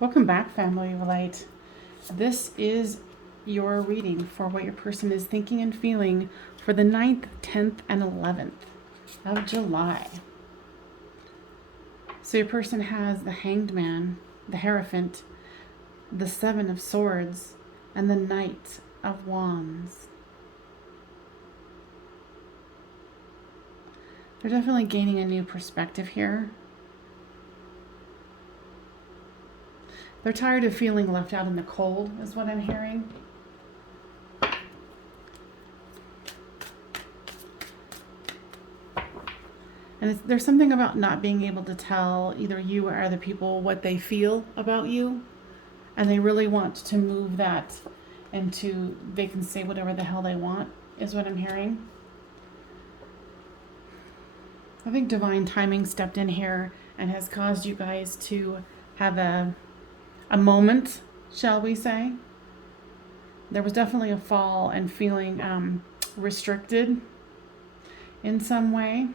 Welcome back, family of light. This is your reading for what your person is thinking and feeling for the 9th, 10th, and 11th of July. So your person has the Hanged Man, the Hierophant, the Seven of Swords, and the Knight of Wands. They're definitely gaining a new perspective here. They're tired of feeling left out in the cold, is what I'm hearing. And there's something about not being able to tell either you or other people what they feel about you. And they really want to move that into they can say whatever the hell they want, is what I'm hearing. I think divine timing stepped in here and has caused you guys to have a moment, shall we say. There was definitely a fall and feeling restricted in some way.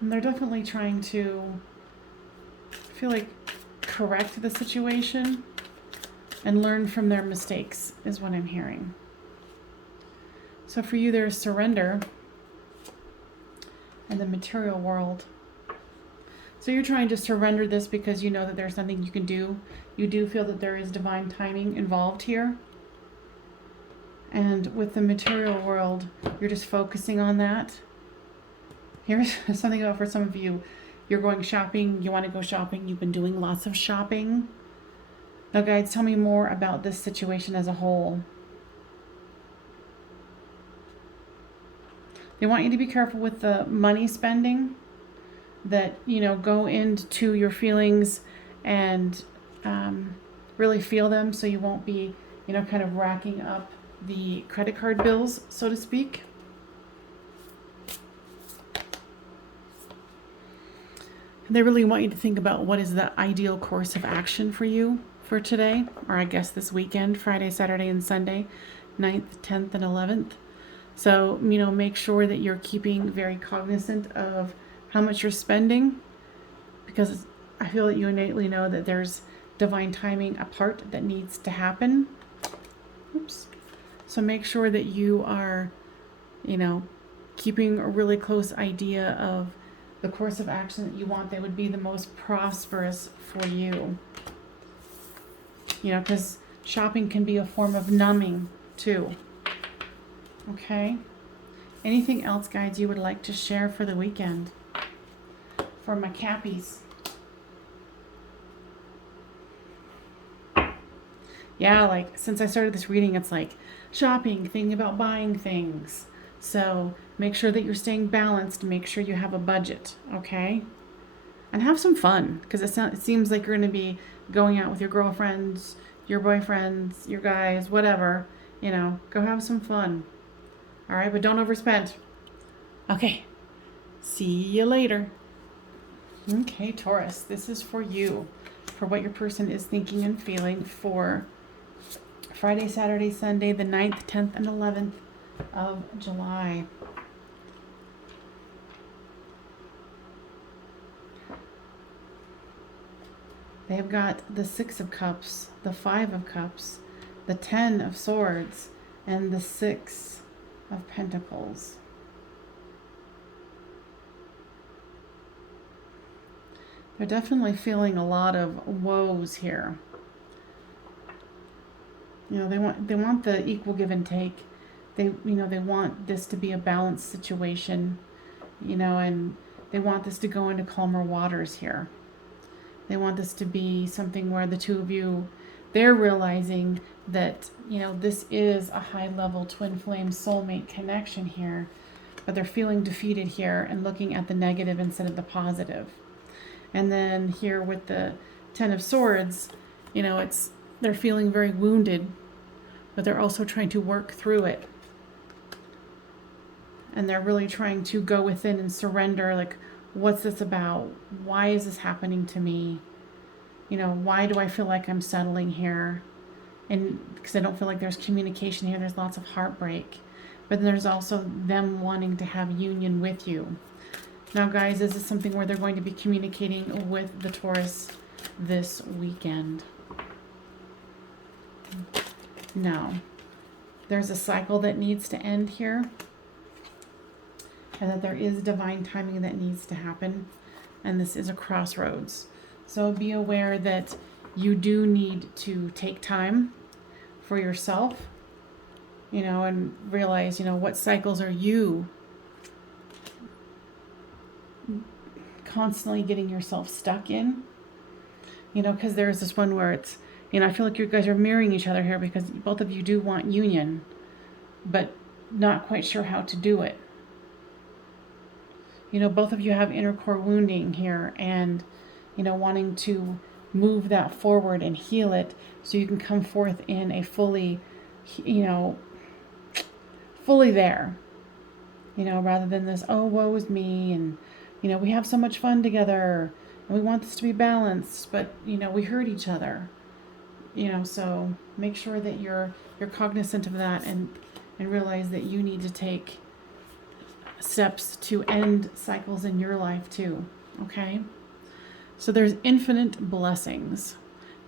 And they're definitely trying to feel like correct the situation and learn from their mistakes, is what I'm hearing. So for you, there's surrender in the material world. So you're trying to surrender this because you know that there's nothing you can do. You do feel that there is divine timing involved here. And with the material world, you're just focusing on that. Here's something about for some of you. You're going shopping. You want to go shopping. You've been doing lots of shopping. Now, guides, tell me more about this situation as a whole. They want you to be careful with the money spending. That, go into your feelings and really feel them, so you won't be, kind of racking up the credit card bills, so to speak. They really want you to think about what is the ideal course of action for you for today, or I guess this weekend, Friday, Saturday, and Sunday, 9th, 10th, and 11th. So, make sure that you're keeping very cognizant of how much you're spending, because I feel that you innately know that there's divine timing, a part that needs to happen. Oops. So make sure that you are, keeping a really close idea of the course of action that you want that would be the most prosperous for you. Because shopping can be a form of numbing too. Okay? Anything else, guides, you would like to share for the weekend? For my Cappies. Yeah, like since I started this reading, it's like shopping, thinking about buying things. So make sure that you're staying balanced. Make sure you have a budget, okay? And have some fun, because it seems like you're going to be going out with your girlfriends, your boyfriends, your guys, whatever. Go have some fun. All right, but don't overspend. Okay, see you later. Okay, Taurus, this is for you, for what your person is thinking and feeling for Friday, Saturday, Sunday, the 9th, 10th, and 11th of July. They have got the 6 of Cups, the 5 of Cups, the 10 of Swords, and the 6 of Pentacles. They're definitely feeling a lot of woes here. They want the equal give and take. They want this to be a balanced situation, and they want this to go into calmer waters here. They want this to be something where the two of you, they're realizing that, this is a high level twin flame soulmate connection here, but they're feeling defeated here and looking at the negative instead of the positive. And then here with the 10 of Swords, they're feeling very wounded, but they're also trying to work through it. And they're really trying to go within and surrender, like, what's this about? Why is this happening to me? Why do I feel like I'm settling here? And because I don't feel like there's communication here, there's lots of heartbreak. But then there's also them wanting to have union with you. Now, guys, this is something where they're going to be communicating with the Taurus this weekend. Now, there's a cycle that needs to end here, and that there is divine timing that needs to happen, and this is a crossroads. So be aware that you do need to take time for yourself, you know, and realize, you know, what cycles are you constantly getting yourself stuck in, you know, because there's this one where it's, you know, I feel like you guys are mirroring each other here because both of you do want union, but not quite sure how to do it. You know, both of you have inner core wounding here, and, you know, wanting to move that forward and heal it so you can come forth in a fully, you know, fully there, you know, rather than this, oh, woe is me, and, you know, we have so much fun together and we want this to be balanced, but, you know, we hurt each other, you know. So make sure that you're cognizant of that, and realize that you need to take steps to end cycles in your life too. Okay, so there's infinite blessings.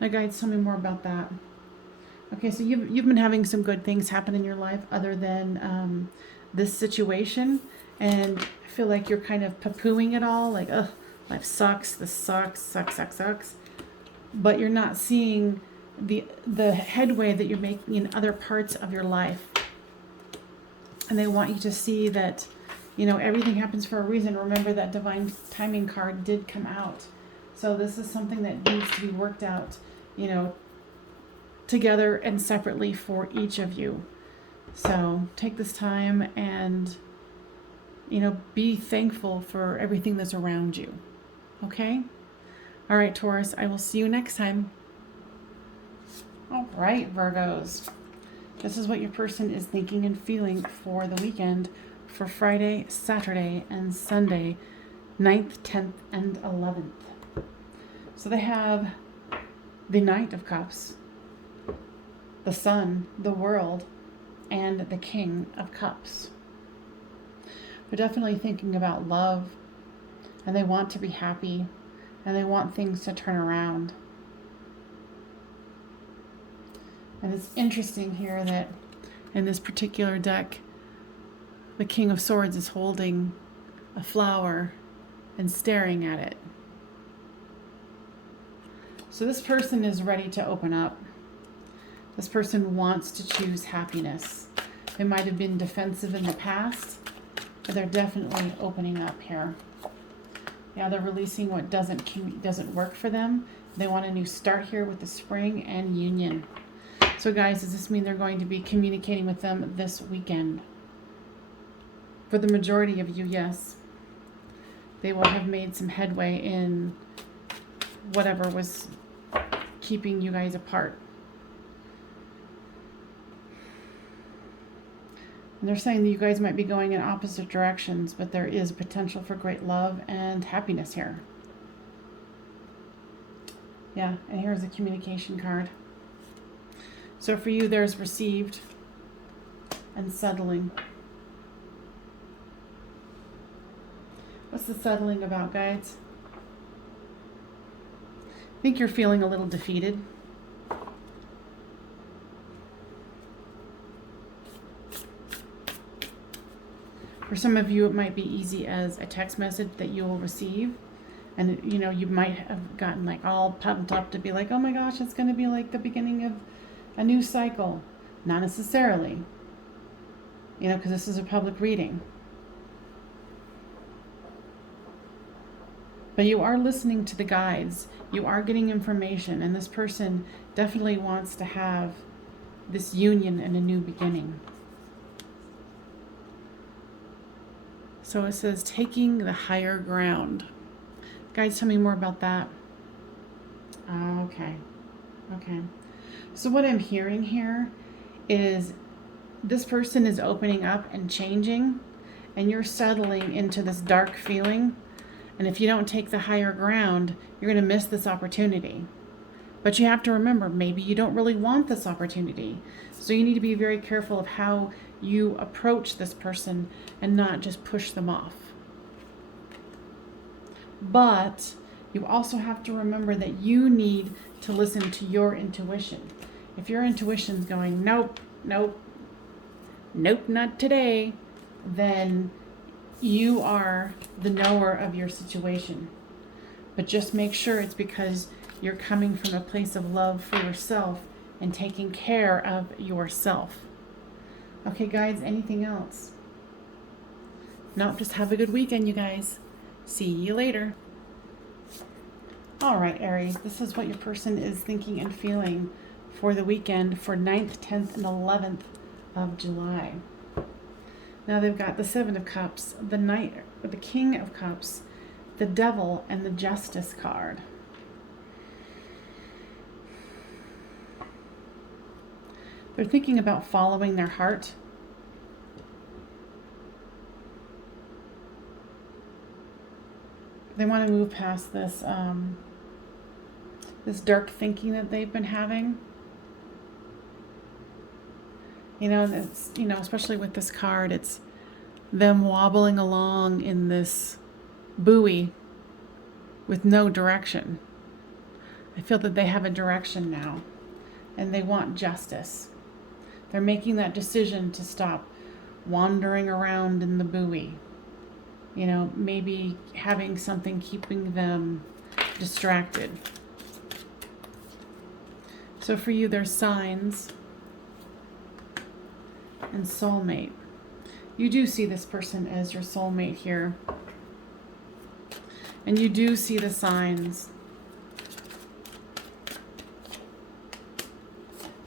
Now, guys, tell me more about that. Okay, so you've been having some good things happen in your life other than this situation, and I feel like you're kind of poo-pooing it all, like, ugh, life sucks, this sucks, but you're not seeing the headway that you're making in other parts of your life. And they want you to see that, you know, everything happens for a reason. Remember that divine timing card did come out. So this is something that needs to be worked out, you know, together and separately for each of you. So take this time and, you know, be thankful for everything that's around you. Okay? All right, Taurus, I will see you next time. All right, Virgos. This is what your person is thinking and feeling for the weekend, for Friday, Saturday, and Sunday, 9th, 10th, and 11th. So they have the Knight of Cups, the Sun, the World, and the King of Cups. They're definitely thinking about love, and they want to be happy, and they want things to turn around. And it's interesting here that in this particular deck, the King of Swords is holding a flower and staring at it. So this person is ready to open up. This person wants to choose happiness. They might have been defensive in the past, but they're definitely opening up here. Yeah, they're releasing what doesn't work for them. They want a new start here with the spring and union. So guys, does this mean they're going to be communicating with them this weekend? For the majority of you, yes. They will have made some headway in whatever was keeping you guys apart. And they're saying that you guys might be going in opposite directions, but there is potential for great love and happiness here. Yeah, and here's a communication card. So for you, there's received and settling. What's the settling about, guys? I think you're feeling a little defeated. For some of you, it might be easy as a text message that you will receive. And, you know, you might have gotten like all pumped up to be like, oh my gosh, it's going to be like the beginning of a new cycle. Not necessarily, you know, because this is a public reading. But you are listening to the guides. You are getting information. And this person definitely wants to have this union and a new beginning. So it says taking the higher ground. Guys, tell me more about that. Okay. So what I'm hearing here is this person is opening up and changing, and you're settling into this dark feeling. And if you don't take the higher ground, you're going to miss this opportunity. But you have to remember, maybe you don't really want this opportunity. So you need to be very careful of how you approach this person and not just push them off. But you also have to remember that you need to listen to your intuition. If your intuition's going, nope, nope, nope, not today, then you are the knower of your situation. But just make sure it's because you're coming from a place of love for yourself and taking care of yourself. Okay, guys, anything else? No, just have a good weekend, you guys. See you later. All right, Aries, this is what your person is thinking and feeling for the weekend for 9th, 10th, and 11th of July. Now they've got the Seven of Cups, the Knight, or the King of Cups, the Devil, and the Justice card. They're thinking about following their heart. They want to move past this this dark thinking that they've been having. You know, it's, you know, especially with this card, it's them wobbling along in this buoy with no direction. I feel that they have a direction now, and they want justice. They're making that decision to stop wandering around in the buoy. You know, maybe having something keeping them distracted. So for you, there's signs and soulmate. You do see this person as your soulmate here. And you do see the signs.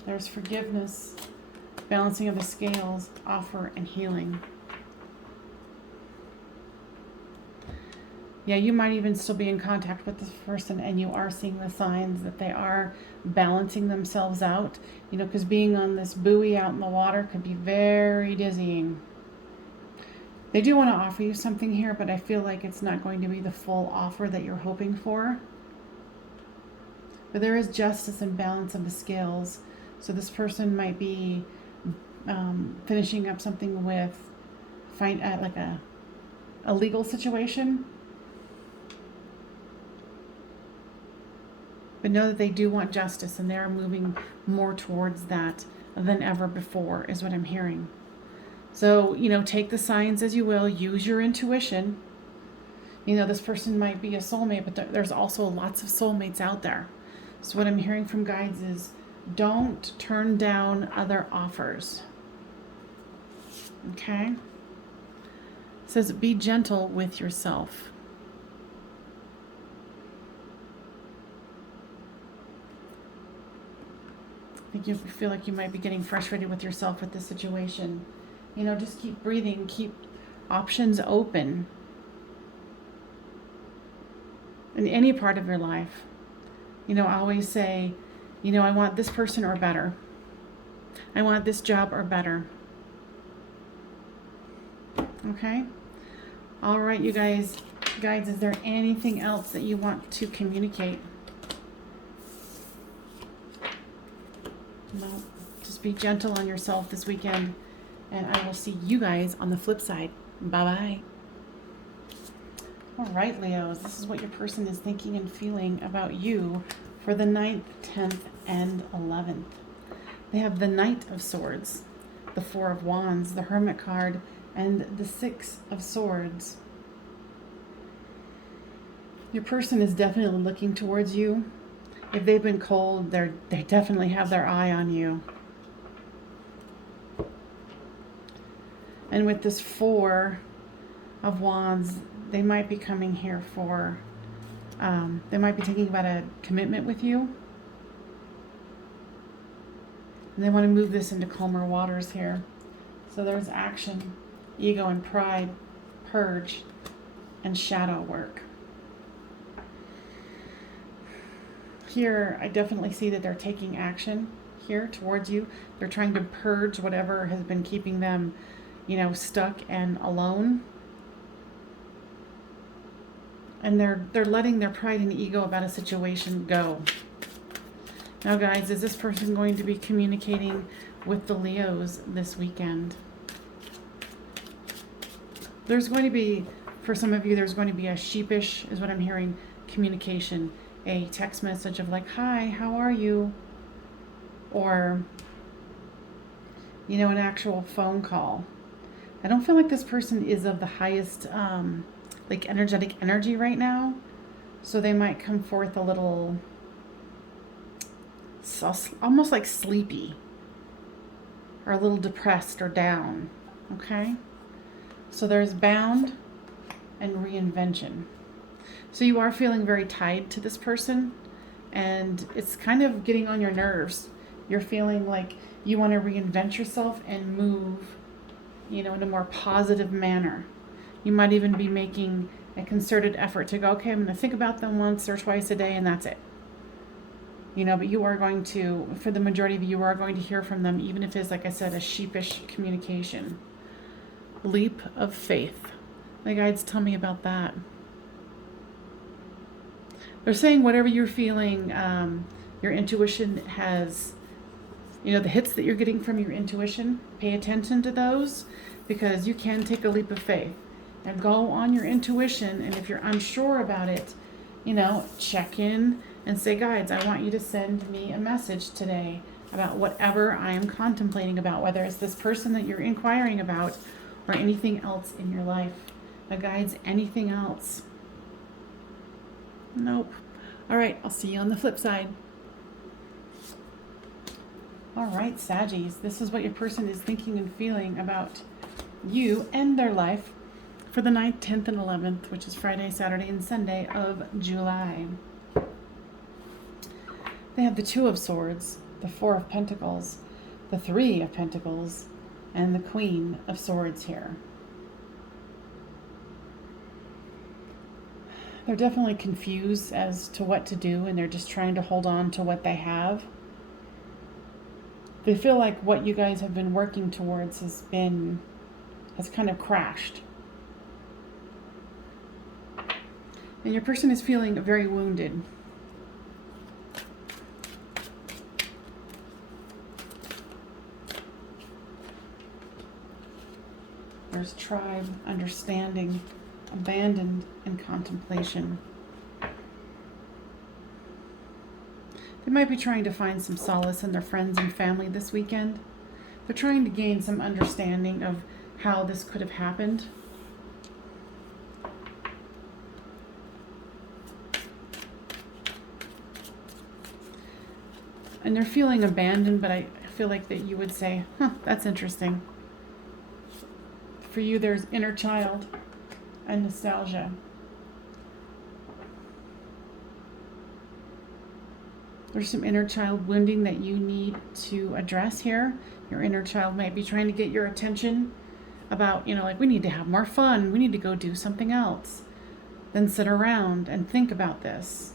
There's forgiveness, balancing of the scales, offer, and healing. Yeah, you might even still be in contact with this person, and you are seeing the signs that they are balancing themselves out. You know, because being on this buoy out in the water could be very dizzying. They do want to offer you something here, but I feel like it's not going to be the full offer that you're hoping for. But there is justice and balance of the scales. So this person might be finishing up something with like a legal situation. But know that they do want justice, and they're moving more towards that than ever before, is what I'm hearing. So, you know, take the signs as you will. Use your intuition. You know, this person might be a soulmate, but there's also lots of soulmates out there. So what I'm hearing from guides is don't turn down other offers. Okay? It says be gentle with yourself. I think you feel like you might be getting frustrated with yourself with this situation. You know, just keep breathing, keep options open in any part of your life. You know, always say, you know, I want this person or better. I want this job or better. Okay? All right, you guys. Guides, is there anything else that you want to communicate? No, just be gentle on yourself this weekend, and I will see you guys on the flip side. Bye-bye. All right, Leos, this is what your person is thinking and feeling about you for the 9th, 10th, and 11th. They have the Knight of Swords, the Four of Wands, the Hermit card, and the Six of Swords. Your person is definitely looking towards you. If they've been cold, they definitely have their eye on you. And with this Four of Wands, they might be coming here for, they might be thinking about a commitment with you. And they want to move this into calmer waters here. So there's action, ego and pride, purge, and shadow work. Here, I definitely see that they're taking action here towards you. They're trying to purge whatever has been keeping them, you know, stuck and alone. And they're letting their pride and ego about a situation go. Now, guys, is this person going to be communicating with the Leos this weekend? There's going to be, For some of you, there's going to be a sheepish, is what I'm hearing, communication. A text message of like, hi, how are you? Or, you know, an actual phone call. I don't feel like this person is of the highest, like, energetic energy right now. So they might come forth a little, almost like sleepy. Or a little depressed or down. Okay? So there's bound and reinvention. So you are feeling very tied to this person, and it's kind of getting on your nerves. You're feeling like you want to reinvent yourself and move, you know, in a more positive manner. You might even be making a concerted effort to go, okay, I'm going to think about them once or twice a day, and that's it. You know, but you are going to, for the majority of you are going to hear from them, even if it's, like I said, a sheepish communication. Leap of faith. My guides tell me about that. They're saying whatever you're feeling, your intuition has, you know, the hits that you're getting from your intuition, pay attention to those, because you can take a leap of faith and go on your intuition. And if you're unsure about it, you know, check in and say, guides, I want you to send me a message today about whatever I am contemplating about, whether it's this person that you're inquiring about or anything else in your life. The guides, anything else. Nope. All right, I'll see you on the flip side. All right, Saggies, this is what your person is thinking and feeling about you and their life for the 9th, 10th, and 11th, which is Friday, Saturday, and Sunday of July. They have the Two of Swords, the Four of Pentacles, the Three of Pentacles, and the Queen of Swords here. They're definitely confused as to what to do, and they're just trying to hold on to what they have. They feel like what you guys have been working towards has kind of crashed. And your person is feeling very wounded. There's tribe, understanding, abandoned, and contemplation. They might be trying to find some solace in their friends and family this weekend. They're trying to gain some understanding of how this could have happened. And they're feeling abandoned, but I feel like that you would say, that's interesting. For you, there's inner child and nostalgia. There's some inner child wounding that you need to address here. Your inner child might be trying to get your attention about, you know, like, we need to have more fun. We need to go do something else than sit around and think about this.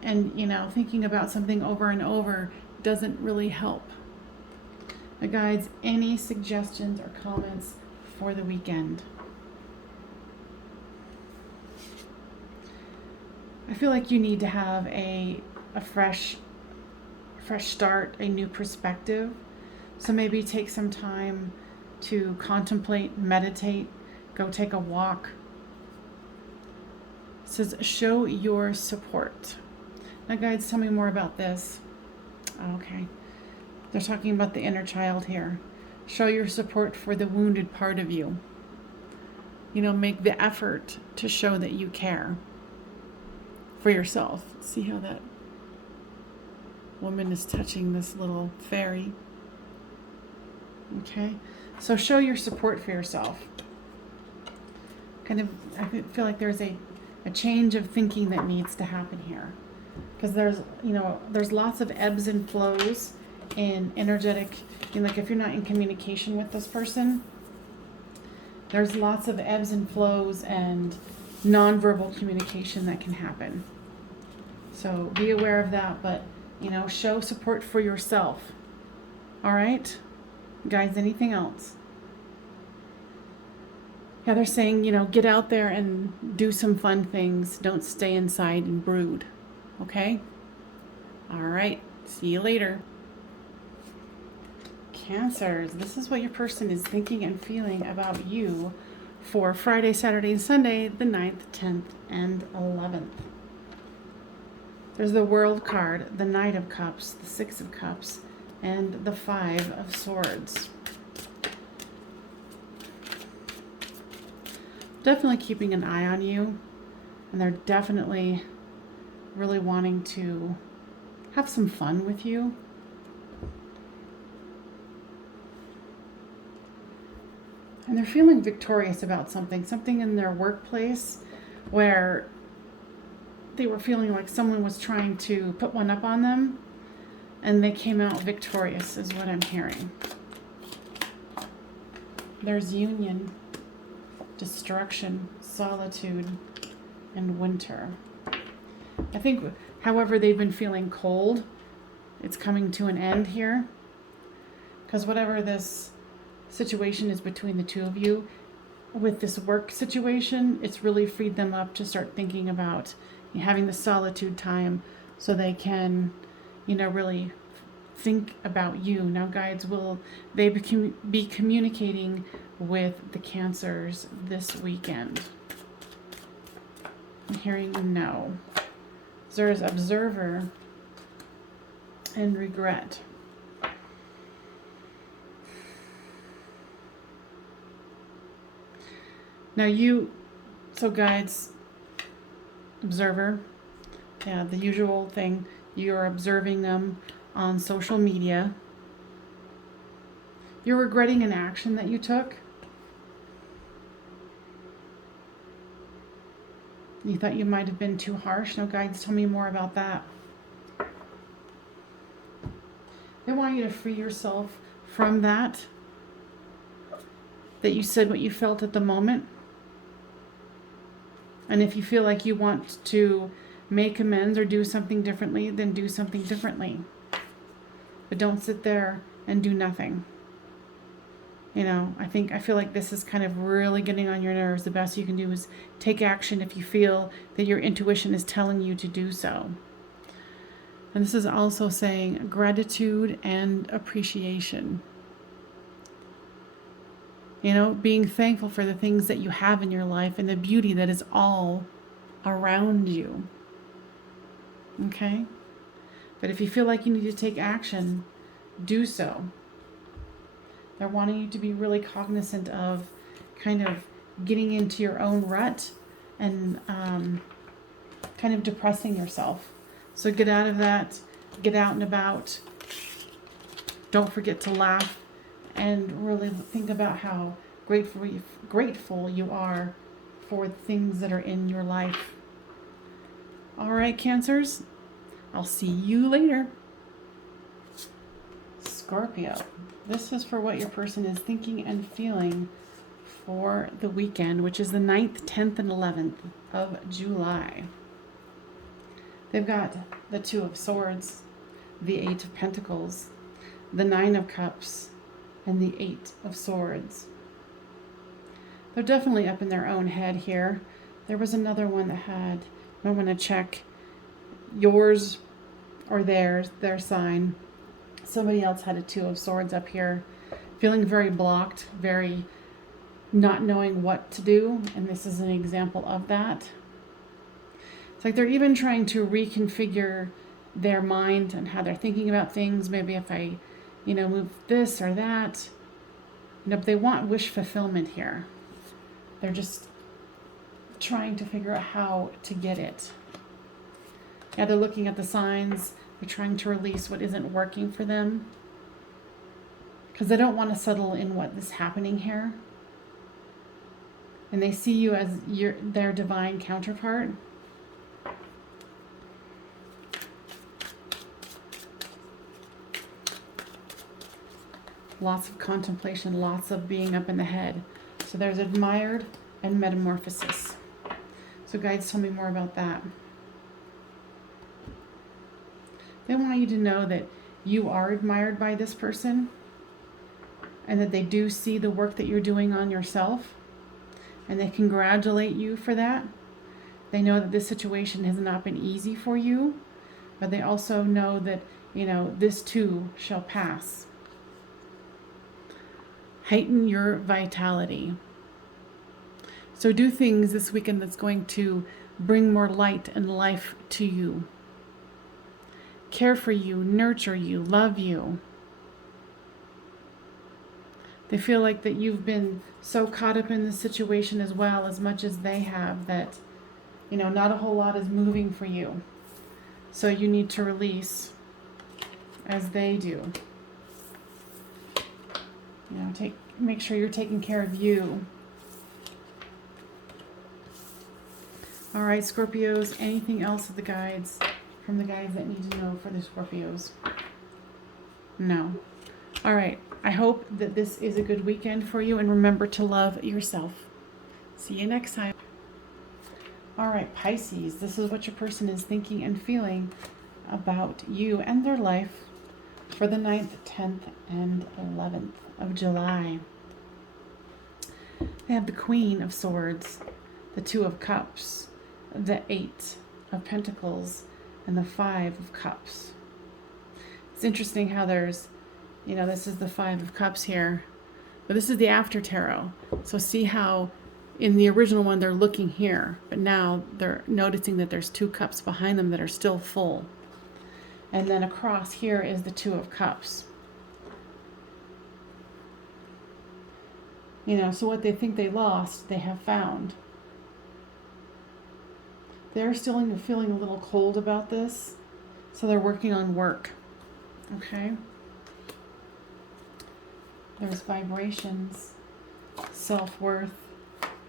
And, you know, thinking about something over and over doesn't really help. The guides, any suggestions or comments for the weekend? I feel like you need to have a fresh start, a new perspective. So maybe take some time to contemplate, meditate, go take a walk. It says, show your support. Now, guides, tell me more about this. Okay. They're talking about the inner child here. Show your support for the wounded part of you. You know, make the effort to show that you care for yourself. See how that woman is touching this little fairy. Okay. So show your support for yourself. Kind of, I feel like there's a change of thinking that needs to happen here. Because there's lots of ebbs and flows in energetic, like if you're not in communication with this person, there's lots of ebbs and flows and nonverbal communication that can happen. So be aware of that, but, you know, show support for yourself. All right? Guys, anything else? Yeah, they're saying, you know, get out there and do some fun things. Don't stay inside and brood. Okay? All right. See you later. Cancers, this is what your person is thinking and feeling about you for Friday, Saturday, and Sunday, the 9th, 10th, and 11th. There's the World card, the Knight of Cups, the Six of Cups, and the Five of Swords. Definitely keeping an eye on you, and they're definitely really wanting to have some fun with you. And they're feeling victorious about something in their workplace where they were feeling like someone was trying to put one up on them, and they came out victorious, is what I'm hearing. There's union, destruction, solitude, and winter. I think, however, they've been feeling cold. It's coming to an end here. Because whatever this situation is between the two of you, with this work situation, it's really freed them up to start thinking about having the solitude time so they can, really think about you. Now, guides, will they be communicating with the Cancers this weekend? I'm hearing no. There's observer and regret. Now so guides, observer, yeah, the usual thing, you're observing them on social media. You're regretting an action that you took. You thought you might have been too harsh. Now, guides, tell me more about that. They want you to free yourself from that you said what you felt at the moment. And if you feel like you want to make amends or do something differently, then do something differently. But don't sit there and do nothing. I feel like this is kind of really getting on your nerves. The best you can do is take action if you feel that your intuition is telling you to do so. And this is also saying gratitude and appreciation. Being thankful for the things that you have in your life and the beauty that is all around you. Okay? But if you feel like you need to take action, do so. They're wanting you to be really cognizant of kind of getting into your own rut and kind of depressing yourself. So get out of that, get out and about. Don't forget to laugh and really think about how grateful you are for things that are in your life. All right, Cancers, I'll see you later. Scorpio, this is for what your person is thinking and feeling for the weekend, which is the 9th, 10th, and 11th of July. They've got the Two of Swords, the Eight of Pentacles, the Nine of Cups, and the Eight of Swords. They're definitely up in their own head here. There was another one that had, I'm going to check yours or theirs, their sign. Somebody else had a Two of Swords up here, feeling very blocked, very not knowing what to do, and this is an example of that. It's like they're even trying to reconfigure their mind and how they're thinking about things. Maybe if I, move this or that. But they want wish fulfillment here. They're just trying to figure out how to get it. Yeah, they're looking at the signs. They're trying to release what isn't working for them. Because they don't want to settle in what is happening here. And they see you as their divine counterpart. Lots of contemplation, lots of being up in the head. So there's admired and metamorphosis. So guides, tell me more about that. They want you to know that you are admired by this person and that they do see the work that you're doing on yourself and they congratulate you for that. They know that this situation has not been easy for you, but they also know that, this too shall pass. Heighten your vitality. So do things this weekend that's going to bring more light and life to you. Care for you, nurture you, love you. They feel like that you've been so caught up in the situation as well, as much as they have, that, you know, not a whole lot is moving for you. So you need to release as they do. You know, make sure you're taking care of you. All right, Scorpios, anything else of the guides, from the guides that need to know for the Scorpios? No. All right, I hope that this is a good weekend for you, and remember to love yourself. See you next time. All right, Pisces, this is what your person is thinking and feeling about you and their life for the 9th, 10th, and 11th of July. They have the Queen of Swords, the Two of Cups, the 8 of Pentacles, and the 5 of Cups. It's interesting how there's, you know, this is the 5 of Cups here, but this is the after tarot. So see how in the original one they're looking here, but now they're noticing that there's 2 cups behind them that are still full. And then across here is the 2 of Cups. You know, so what they think they lost, they have found. They're still feeling a little cold about this, so they're working on work. Okay? There's vibrations, self-worth,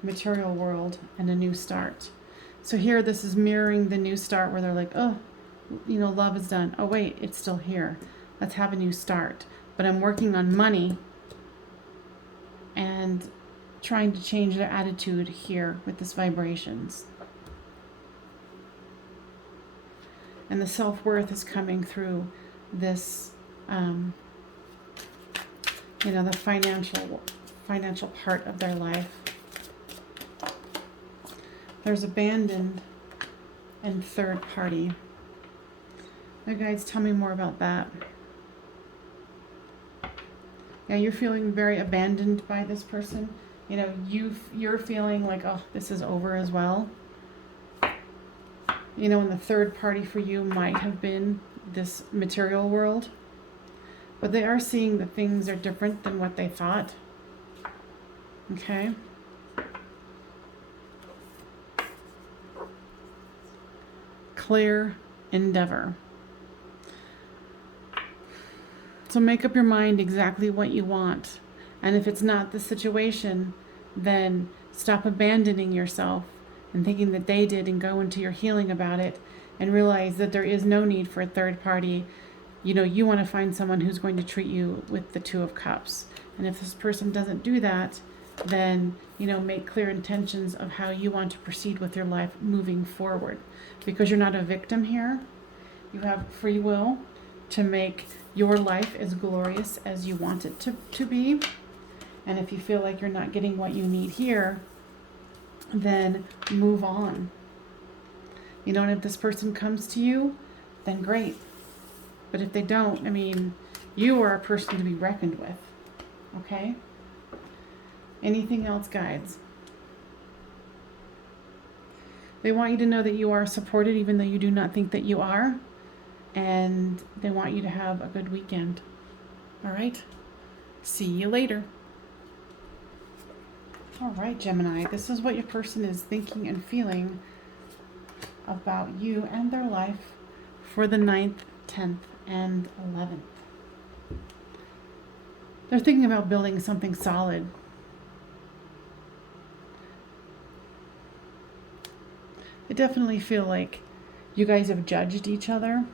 material world, and a new start. So here this is mirroring the new start where they're like, oh, you know, love is done. Oh wait, it's still here. Let's have a new start. But I'm working on money and trying to change their attitude here with this vibrations. And the self-worth is coming through this, you know, the financial part of their life. There's abandoned and third party. Now, guys, tell me more about that. Yeah, you're feeling very abandoned by this person. You know, you're feeling like, oh, this is over as well. You know, and the third party for you might have been this material world. But they are seeing that things are different than what they thought. Okay? Clear endeavor. So make up your mind exactly what you want. And if it's not the situation, then stop abandoning yourself and thinking that they did, and go into your healing about it and realize that there is no need for a third party. You know, you want to find someone who's going to treat you with the 2 of Cups. And if this person doesn't do that, then, you know, make clear intentions of how you want to proceed with your life moving forward. Because you're not a victim here. You have free will to make your life as glorious as you want it to be. And if you feel like you're not getting what you need here, then move on. You know, and if this person comes to you, then great. But if they don't, I mean, you are a person to be reckoned with. Okay? Anything else, guides? They want you to know that you are supported even though you do not think that you are. And they want you to have a good weekend. All right? See you later. All right, Gemini, this is what your person is thinking and feeling about you and their life for the 9th, 10th, and 11th. They're thinking about building something solid. They definitely feel like you guys have judged each other.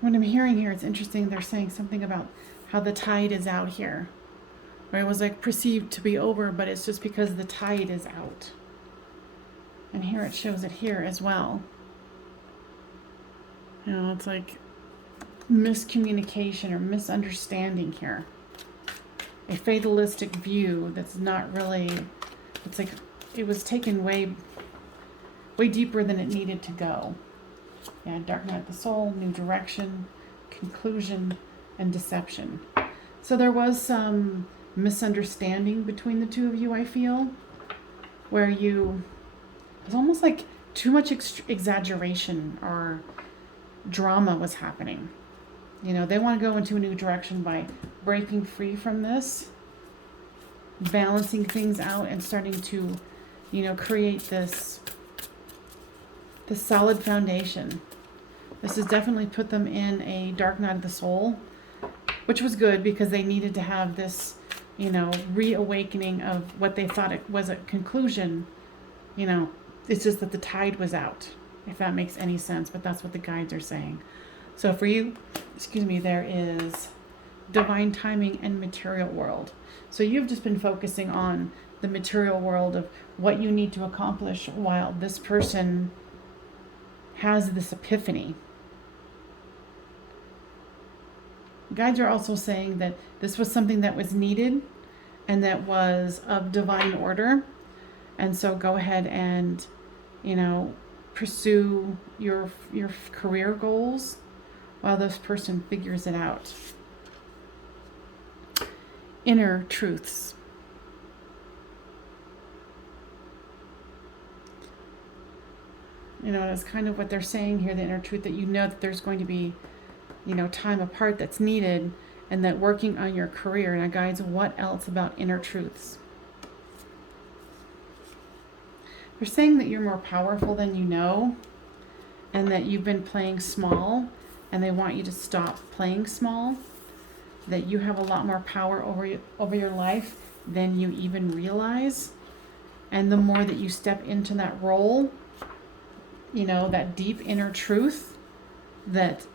What I'm hearing here, it's interesting, they're saying something about how the tide is out here. Or it was like perceived to be over, but it's just because the tide is out. And here it shows it here as well. You know, it's like miscommunication or misunderstanding here. A fatalistic view that's not really, it's like it was taken way deeper than it needed to go. Yeah, dark night of the soul, new direction, conclusion, and deception. So there was some misunderstanding between the two of you, I feel, where it was almost like too much exaggeration or drama was happening. You know, they want to go into a new direction by breaking free from this, balancing things out, and starting to, you know, create this solid foundation. This has definitely put them in a dark night of the soul, which was good because they needed to have this, you know, reawakening of what they thought it was a conclusion. You know, it's just that the tide was out, if that makes any sense, but that's what the guides are saying. So for you, there is divine timing and material world. So you've just been focusing on the material world of what you need to accomplish, while this person has this epiphany. Guides are also saying that this was something that was needed and that was of divine order. And so go ahead and, you know, pursue your career goals while this person figures it out. Inner truths. You know, that's kind of what they're saying here, the inner truth, that you know that there's going to be, you know, time apart that's needed, and that working on your career. Now, guides, what else about inner truths? They're saying that you're more powerful than you know, and that you've been playing small, and they want you to stop playing small, that you have a lot more power over your life than you even realize. And the more that you step into that role, you know, that deep inner truth, that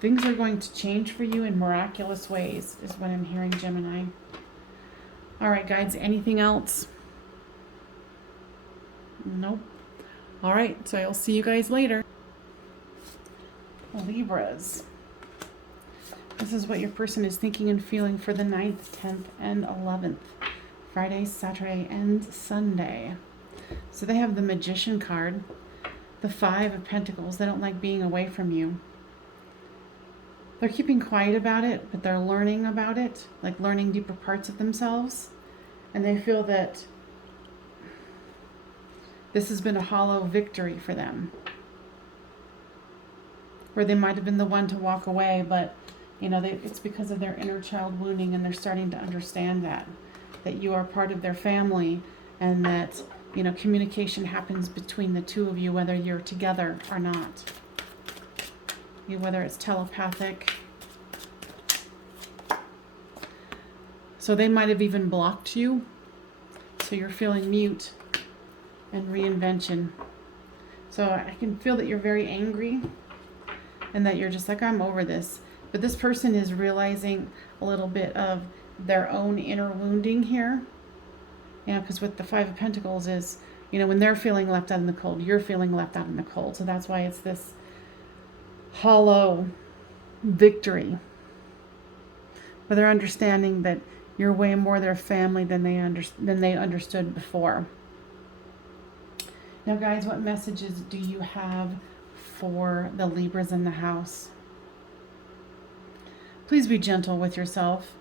things are going to change for you in miraculous ways, is what I'm hearing, Gemini. All right, guides, anything else? Nope. All right, so I'll see you guys later. Libras. This is what your person is thinking and feeling for the 9th, 10th, and 11th. Friday, Saturday, and Sunday. So they have the Magician card, the 5 of Pentacles. They don't like being away from you. They're keeping quiet about it, but they're learning about it, like learning deeper parts of themselves. And they feel that this has been a hollow victory for them, where they might have been the one to walk away, but you know, it's because of their inner child wounding, and they're starting to understand that you are part of their family, and that, you know, communication happens between the two of you, whether you're together or not. Whether it's telepathic. So they might have even blocked you, so you're feeling mute and reinvention. So I can feel that you're very angry, and that you're just like, I'm over this. But this person is realizing a little bit of their own inner wounding here. You know, because with the 5 of Pentacles is, you know, when they're feeling left out in the cold, you're feeling left out in the cold. So that's why it's this hollow victory. But they're understanding that you're way more their family than they understood before. Now, guys, what messages do you have for the Libras in the house? Please be gentle with yourself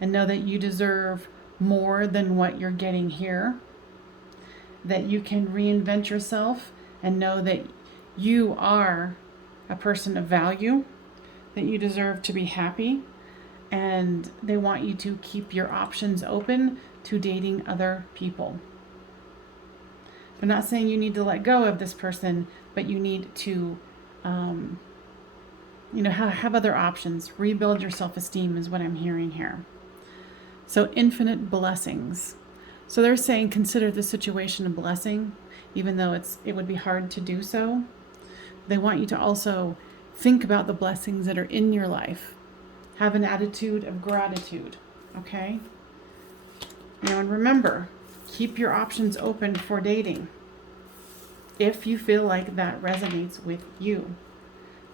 and know that you deserve more than what you're getting here. That you can reinvent yourself and know that you are a person of value, that you deserve to be happy, and they want you to keep your options open to dating other people. I'm not saying you need to let go of this person, but you need to you know, have other options. Rebuild your self-esteem is what I'm hearing here. So infinite blessings. So they're saying consider the situation a blessing, even though it would be hard to do so. They want you to also think about the blessings that are in your life. Have an attitude of gratitude, okay? You know, and remember, keep your options open for dating if you feel like that resonates with you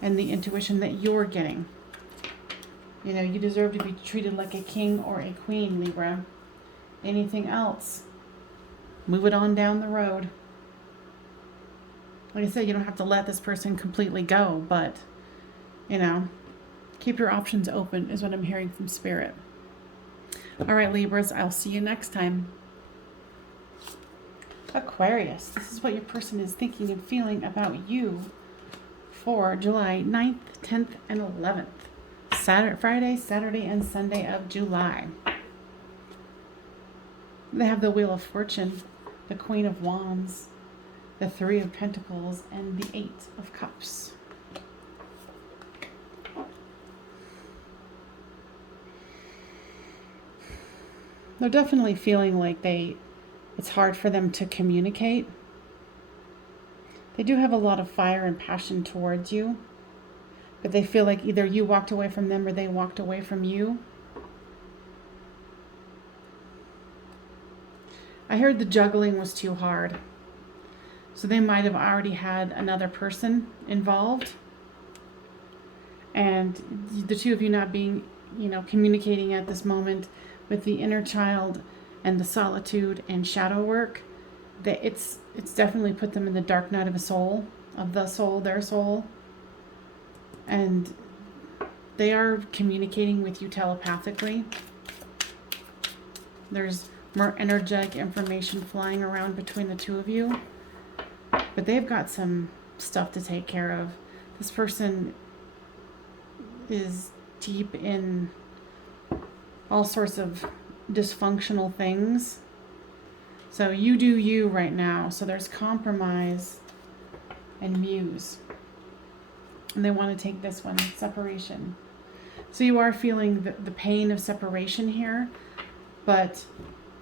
and the intuition that you're getting. You know, you deserve to be treated like a king or a queen, Libra. Anything else, move it on down the road. Like I said, you don't have to let this person completely go, but, you know, Keep your options open is what I'm hearing from Spirit. All right, Libras, I'll see you next time. Aquarius, this is what your person is thinking and feeling about you for July 9th, 10th, and 11th. Friday, Saturday, and Sunday of July. They have the Wheel of Fortune, the Queen of Wands, the Three of Pentacles, and the Eight of Cups. They're definitely feeling like it's hard for them to communicate. They do have a lot of fire and passion towards you, but they feel like either you walked away from them or they walked away from you. I heard the juggling was too hard. So they might have already had another person involved. And the two of you not being, communicating at this moment with the inner child and the solitude and shadow work, that it's definitely put them in the dark night of their soul. And they are communicating with you telepathically. There's more energetic information flying around between the two of you. But they've got some stuff to take care of. This person is deep in all sorts of dysfunctional things. So you do you right now. So there's compromise and muse. And they want to take this one, separation. So you are feeling the pain of separation here, but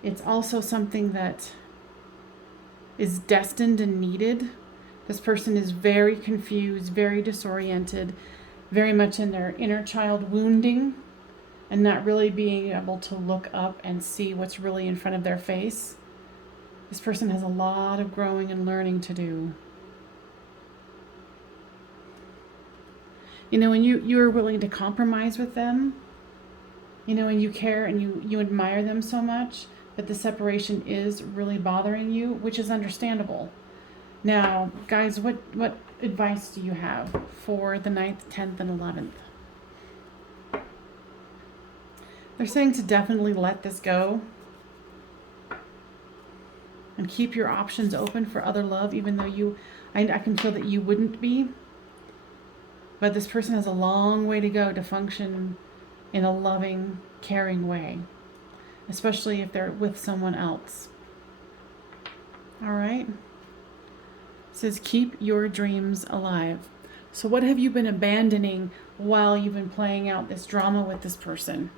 it's also something that is destined and needed. This person is very confused, very disoriented, very much in their inner child wounding and not really being able to look up and see what's really in front of their face. This person has a lot of growing and learning to do. And you are willing to compromise with them, and you care and you admire them so much, but the separation is really bothering you, which is understandable. Now, guys, what advice do you have for the 9th, 10th, and 11th? They're saying to definitely let this go and keep your options open for other love, even though I can feel that you wouldn't be. But this person has a long way to go to function in a loving, caring way, especially if they're with someone else. All right? It says keep your dreams alive. So what have you been abandoning while you've been playing out this drama with this person?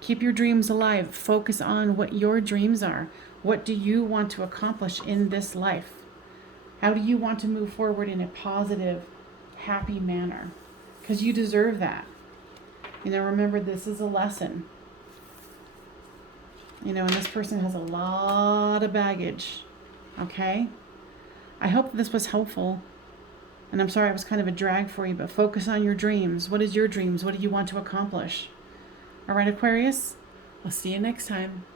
Keep your dreams alive. Focus on what your dreams are. What do you want to accomplish in this life? How do you want to move forward in a positive, happy manner? Because you deserve that. Remember, this is a lesson. And this person has a lot of baggage. Okay? I hope this was helpful. And I'm sorry I was kind of a drag for you, but focus on your dreams. What is your dreams? What do you want to accomplish? All right, Aquarius? I'll see you next time.